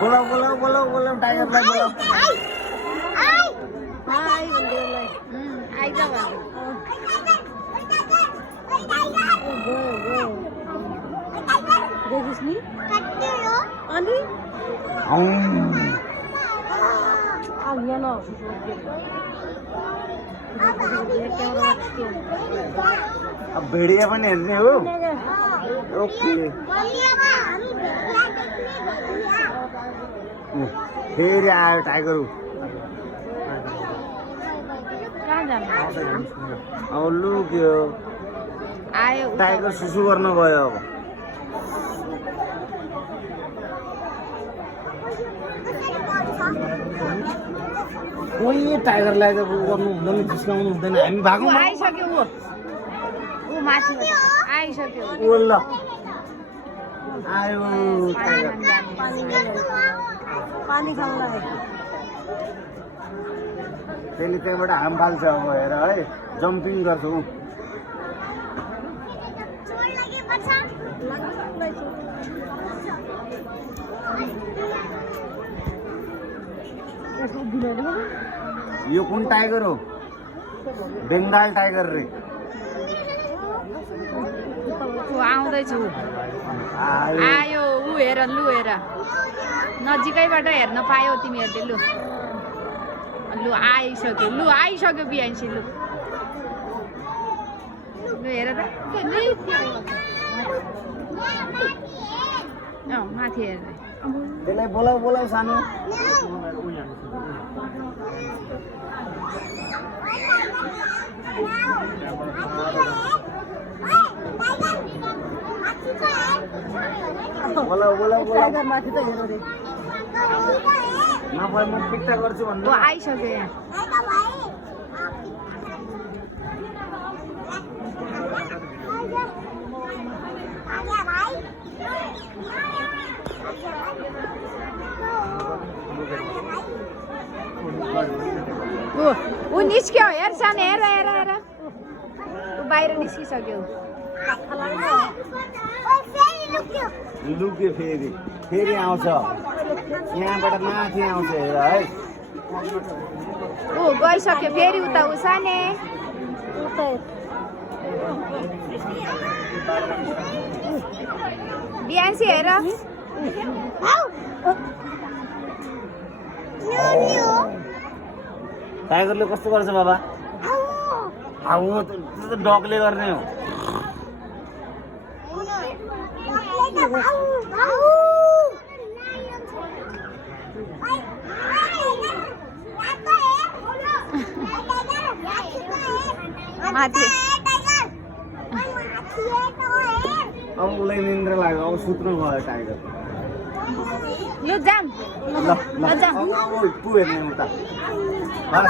बोलाऊ बोलाऊ बोलाऊ बोलाऊ टाइगरलाई बोलाऊ आइज देखिस् नि अनि अब भेडिया पनि हेर्ने हो ओके फेरि आयो टाइगर अब लुक्यो आयो टाइगर सुसु गर्न गयो अब कोही टाइगरलाई त गर्नु हुँदैन जिस्काउनु हुँदैन हामी भागौँ आइसक्यो ऊ माथि आइसक्यो ल आयो टाइगर पानी खान लाग्यो त्यसले त्यहाँबाट हाम फाल्छ अब हेर है जम्पिङ गर्छ ऊ यो कुन टाइगर हो बेङ्गाल टाइगर रे आउँदैछु आयो ऊ हेर लु हेर नजिकैबाट हेर्न पायो तिमीहरूले लु लु आइसक्यो बिहानसी लु हेर त माथि हेर्ने त्यसलाई बोलाऊ बोलाऊ सानो बोलाऊ बोलाऊ बोलाऊ माथि त हेर रे नभए म पिक्ता गर्छु भन्नु आइसक्यो यहाँ ऊ निस्क्यो हेर सानो हेर हेर हेर ऊ बाहिर निस्किसक्यो लुक्यो फेरि फेरि आउँछ यहाँबाट माथि आउँछ हेर है ऊ गइसक्यो फेरि उता ऊ साने बिहानसी हेर टाइगरले कस्तो गर्छ बाबा हाउ त डगले गर्ने हो माथि अब उसलाई निन्द्रा लाग्यो अब सुत्नु गयो टाइगर लु जाम ल जाम पु हेर्ने उता बस